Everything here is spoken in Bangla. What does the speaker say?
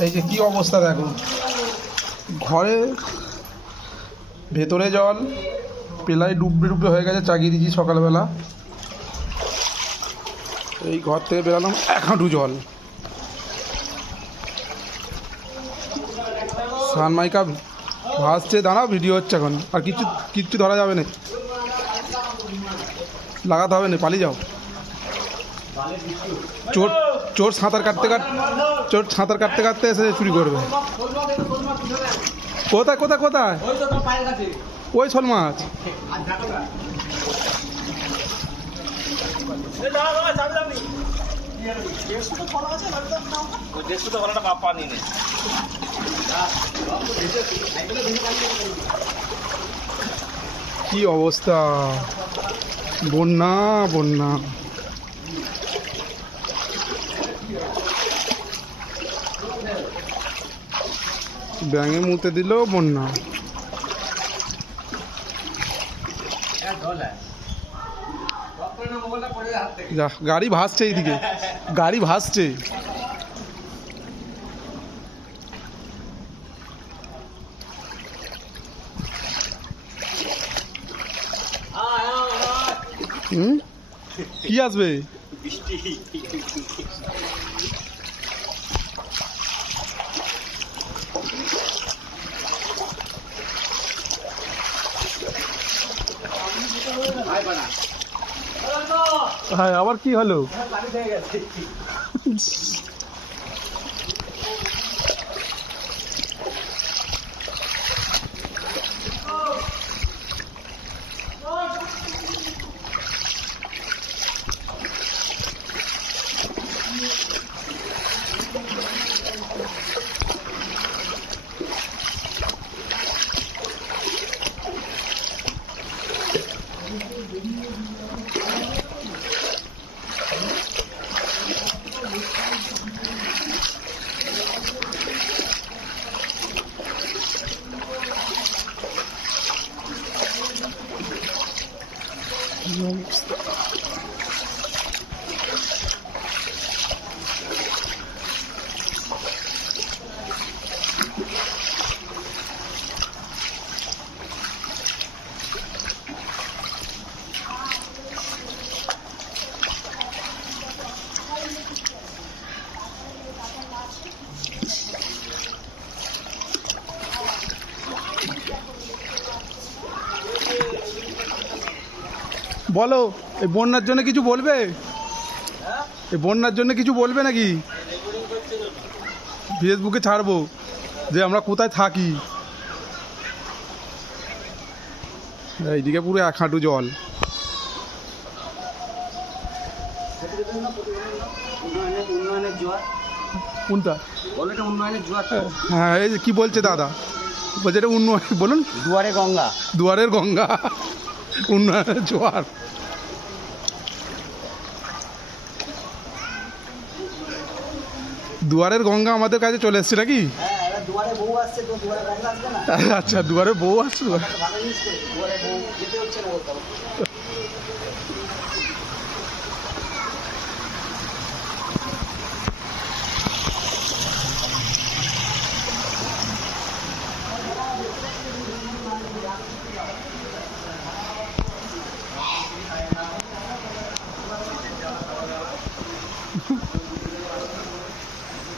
এই যে কি অবস্থা দেখো, ঘরে ভেতরে জল, পেলায় ডুববে ডুববে হয়ে গেছে, চাগিয়ে দিয়েছি সকালবেলা। এই ঘর থেকে বেরালাম, 1 হাঁটু জল। সানমাইকা ভাসছে, দাঁড়াও ভিডিও হচ্ছে এখন, আর কিচ্ছু ধরা যাবে না, লাগাতে হবে না, পালিয়ে যাও। চোর চোর সাঁতার কাটতে কাটতে এসে চুরি করবে। কোথায় কোথায় কোথায়? ওই শোল মাছ। কি অবস্থা, বন্যা বন্যা। ব্যাঙে মুতে দিল বন্যা। যা, গাড়ি ভাসছে, এইদিকে গাড়ি ভাসছে। কি আসবে? হ্যাঁ, আবার কি হলো? বলো, এই বন্যার জন্য কিছু বলবে? এই বন্যার জন্য কিছু বলবে নাকি? ফেসবুকে ছাড়বো যে আমরা কোথায় থাকি। এইদিকে পুরো 1 হাঁটু জল। কোনটা? হ্যাঁ, এই যে কি বলছে দাদা, বলছে এটা উন্নয়ন, বলুন। দুয়ারের গঙ্গা, উন্নয়নের জোয়ার। দুয়ারের গঙ্গা আমাদের কাছে চলে এসছে নাকি? আচ্ছা, দুয়ারে বউ আসছে।